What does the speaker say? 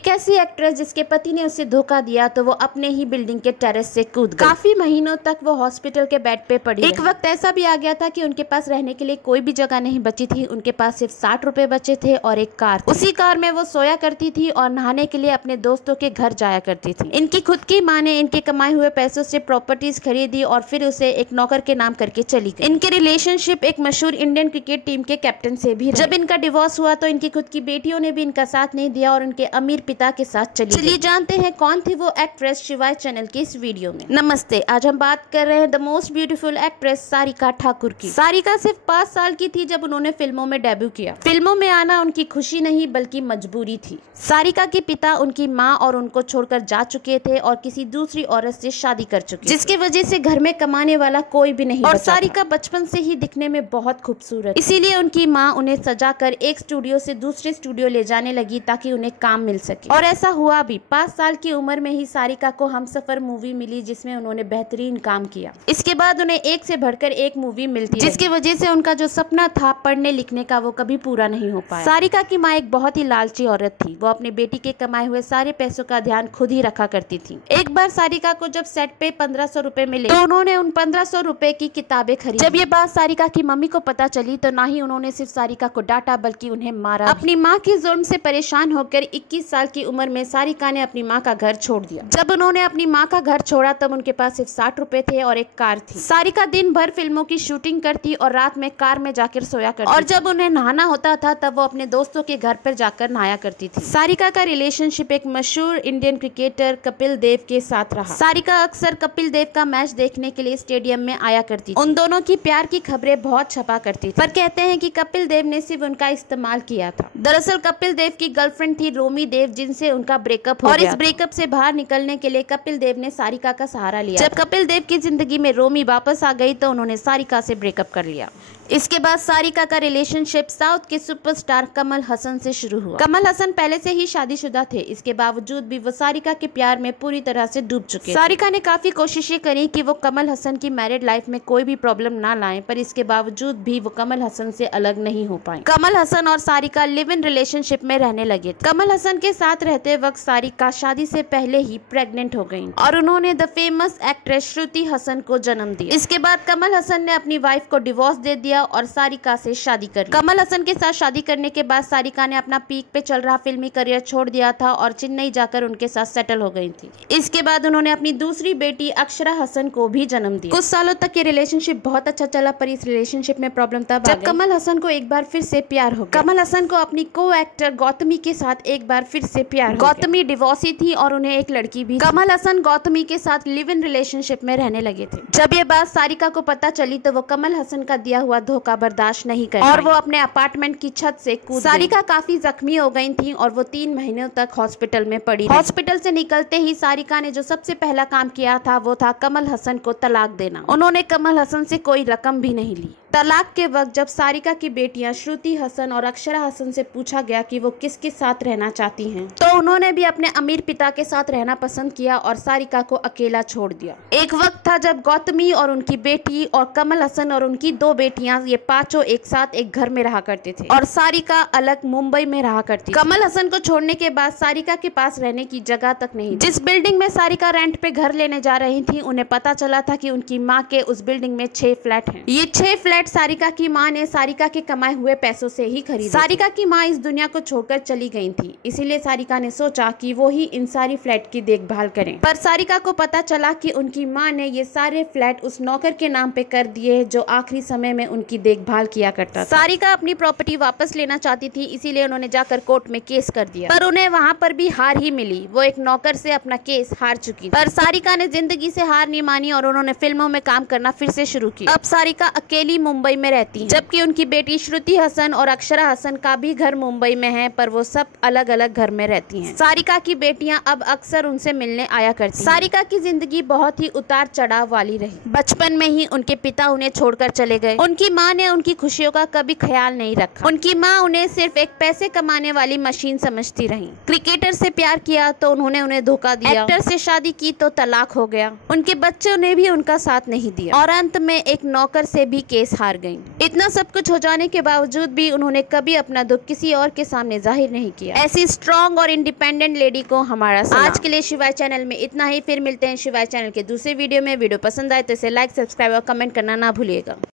एक ऐसी एक्ट्रेस जिसके पति ने उसे धोखा दिया तो वो अपने ही बिल्डिंग के टेरेस से कूद गई। काफी महीनों तक वो हॉस्पिटल के बेड पे पड़ी। एक वक्त ऐसा भी आ गया था कि उनके पास रहने के लिए कोई भी जगह नहीं बची थी। उनके पास सिर्फ 60 रुपए बचे थे और एक कार थी। उसी कार में वो सोया करती थी और नहाने के लिए अपने दोस्तों के घर जाया करती थी। इनकी खुद की माँ ने इनके कमाए हुए पैसों से प्रॉपर्टीज खरीदी और फिर उसे एक नौकर के नाम करके चली गई। इनके रिलेशनशिप एक मशहूर इंडियन क्रिकेट टीम के कैप्टन से भी। जब इनका डिवोर्स हुआ तो इनकी खुद की बेटियों ने भी इनका साथ नहीं दिया और उनके अमीर पिता के साथ चलिए जानते हैं कौन थी वो एक्ट्रेस शिवाय चैनल की इस वीडियो में। नमस्ते, आज हम बात कर रहे हैं the most beautiful actress Sarika Thakur की। सारिका सिर्फ 5 साल की थी जब उन्होंने फिल्मों में डेब्यू किया। फिल्मों में आना उनकी खुशी नहीं बल्कि मजबूरी थी। सारिका के पिता उनकी माँ और उनको छोड़कर जा चुके थे और किसी दूसरी औरत से शादी कर चुके, जिसकी वजह से घर में कमाने वाला कोई भी नहीं। और सारिका बचपन से ही दिखने में बहुत खूबसूरत, इसीलिए उनकी माँ उन्हें सजाकर एक स्टूडियो से दूसरे स्टूडियो ले जाने लगी ताकि उन्हें काम मिल सके। और ऐसा हुआ भी। 5 साल की उम्र में ही सारिका को हमसफर मूवी मिली जिसमें उन्होंने बेहतरीन काम किया। इसके बाद उन्हें एक से बढ़कर एक मूवी मिलती, जिसकी वजह से उनका जो सपना था पढ़ने लिखने का वो कभी पूरा नहीं हो पाया। सारिका की माँ एक बहुत ही लालची औरत थी। वो अपनी बेटी के कमाए हुए सारे पैसों का ध्यान खुद ही रखा करती थी। एक बार सारिका को जब सेट पे 1500 रुपए मिले तो उन्होंने उन 1500 रुपए की किताबें खरीदी। जब ये बात सारिका की मम्मी को पता चली तो ना ही उन्होंने सिर्फ सारिका को डांटा बल्कि उन्हें मारा। अपनी माँ के जुल्म से परेशान होकर 21 साल की उम्र में सारिका ने अपनी माँ का घर छोड़ दिया। जब उन्होंने अपनी माँ का घर छोड़ा तब उनके पास सिर्फ 60 रुपए थे और एक कार थी। सारिका दिन भर फिल्मों की शूटिंग करती और रात में कार में जाकर सोया करती। और जब उन्हें नहाना होता था तब वो अपने दोस्तों के घर पर जाकर नहाया करती थी। सारिका का रिलेशनशिप एक मशहूर इंडियन क्रिकेटर कपिल देव के साथ रहा। सारिका अक्सर कपिल देव का मैच देखने के लिए स्टेडियम में आया करती थी। उन दोनों की प्यार की खबरें बहुत छपा करती थी, पर कहते हैं कि कपिल देव ने सिर्फ उनका इस्तेमाल किया था। दरअसल कपिल देव की गर्लफ्रेंड थी रोमी देव, जिनसे उनका ब्रेकअप हो गया। इस ब्रेकअप से बाहर निकलने के लिए कपिल देव ने सारिका का सहारा लिया। जब कपिल देव की जिंदगी में रोमी वापस आ गई तो उन्होंने सारिका से ब्रेकअप कर लिया। इसके बाद सारिका का रिलेशनशिप साउथ के सुपरस्टार कमल हसन से शुरू हुआ। कमल हसन पहले से ही शादीशुदा थे, इसके बावजूद भी वो सारिका के प्यार में पूरी तरह से डूब चुके। सारिका ने काफी कोशिशें करी कि वो कमल हसन की मैरिड लाइफ में कोई भी प्रॉब्लम ना लाएं, पर इसके बावजूद भी वो कमल हसन से अलग नहीं हो पाए। कमल हसन और सारिका लिव इन रिलेशनशिप में रहने लगे। कमल हसन के साथ रहते वक्त सारिका शादी से पहले ही प्रेग्नेंट हो गयी और उन्होंने the famous actress Shruti Haasan को जन्म दिया। इसके बाद कमल हसन ने अपनी वाइफ को डिवोर्स दे दिया और सारिका से शादी कर ली। कमल हसन के साथ शादी करने के बाद सारिका ने अपना पीक पे चल रहा फिल्मी करियर छोड़ दिया था और चेन्नई जाकर उनके साथ सेटल हो गई थी। इसके बाद उन्होंने अपनी दूसरी बेटी अक्षरा हसन को भी जन्म दिया। कुछ सालों तक ये रिलेशनशिप बहुत अच्छा चला, पर इस रिलेशनशिप में प्रॉब्लम तब जब कमल हसन को एक बार फिर से प्यार हो गया। कमल हसन को अपनी को एक्टर गौतमी के साथ एक बार फिर से प्यार हो गया। गौतमी डिवोर्सी थी और उन्हें एक लड़की भी। कमल हसन गौतमी के साथ लिव इन रिलेशनशिप में रहने लगे थे। जब ये बात सारिका को पता चली तो वो कमल हसन का दिया हुआ धोखा बर्दाश्त नहीं कर और वो अपने अपार्टमेंट की छत से कूद। सारिका काफी जख्मी हो गई थी और वो 3 महीनों तक हॉस्पिटल में पड़ी रही। हॉस्पिटल से निकलते ही सारिका ने जो सबसे पहला काम किया था वो था कमल हसन को तलाक देना। उन्होंने कमल हसन से कोई रकम भी नहीं ली। तलाक के वक्त जब सारिका की बेटियां श्रुति हसन और अक्षरा हसन से पूछा गया कि वो किसके साथ रहना चाहती हैं, तो उन्होंने भी अपने अमीर पिता के साथ रहना पसंद किया और सारिका को अकेला छोड़ दिया। एक वक्त था जब गौतमी और उनकी बेटी और कमल हसन और उनकी 2 बेटियां ये पांचों एक साथ एक घर में रहा करते थे और सारिका अलग मुंबई में रहा करती। कमल हसन को छोड़ने के बाद सारिका के पास रहने की जगह तक नहीं। जिस बिल्डिंग में सारिका रेंट पे घर लेने जा रही थी उन्हें पता चला था कि उनकी माँ के उस बिल्डिंग में 6 फ्लैट हैं। ये 6 फ्लैट सारिका की माँ ने सारिका के कमाए हुए पैसों से ही खरीदे। सारिका की माँ इस दुनिया को छोड़कर चली गई थी, इसीलिए सारिका ने सोचा कि वो ही इन सारी फ्लैट की देखभाल करें। पर सारिका को पता चला कि उनकी माँ ने ये सारे फ्लैट उस नौकर के नाम पे कर दिए जो आखिरी समय में उनकी देखभाल किया करता था। सारिका अपनी प्रॉपर्टी वापस लेना चाहती थी, इसीलिए उन्होंने जाकर कोर्ट में केस कर दिया, पर उन्हें वहाँ पर भी हार ही मिली। वो एक नौकर से अपना केस हार चुकी। पर सारिका ने जिंदगी से हार नहीं मानी और उन्होंने फिल्मों में काम करना फिर से शुरू किया। अब सारिका अकेली मुंबई में रहती है, जबकि उनकी बेटी श्रुति हसन और अक्षरा हसन का भी घर मुंबई में है, पर वो सब अलग अलग घर में रहती हैं। सारिका की बेटियां अब अक्सर उनसे मिलने आया करती। सारिका की जिंदगी बहुत ही उतार चढ़ाव वाली रही। बचपन में ही उनके पिता उन्हें छोड़कर चले गए। उनकी माँ ने उनकी खुशियों का कभी ख्याल नहीं रखा। उनकी माँ उन्हें सिर्फ एक पैसे कमाने वाली मशीन समझती रही। क्रिकेटर से प्यार किया तो उन्होंने उन्हें धोखा दिया। एक्टर से शादी की तो तलाक हो गया। उनके बच्चों ने भी उनका साथ नहीं दिया और अंत में एक नौकर से भी केस हार गईं। इतना सब कुछ हो जाने के बावजूद भी उन्होंने कभी अपना दुख किसी और के सामने जाहिर नहीं किया। ऐसी स्ट्रॉन्ग और इंडिपेंडेंट लेडी को हमारा सलाम। आज के लिए शिवाय चैनल में इतना ही, फिर मिलते हैं शिवाय चैनल के दूसरे वीडियो में। वीडियो पसंद आए तो इसे लाइक, सब्सक्राइब और कमेंट करना ना भूलिएगा।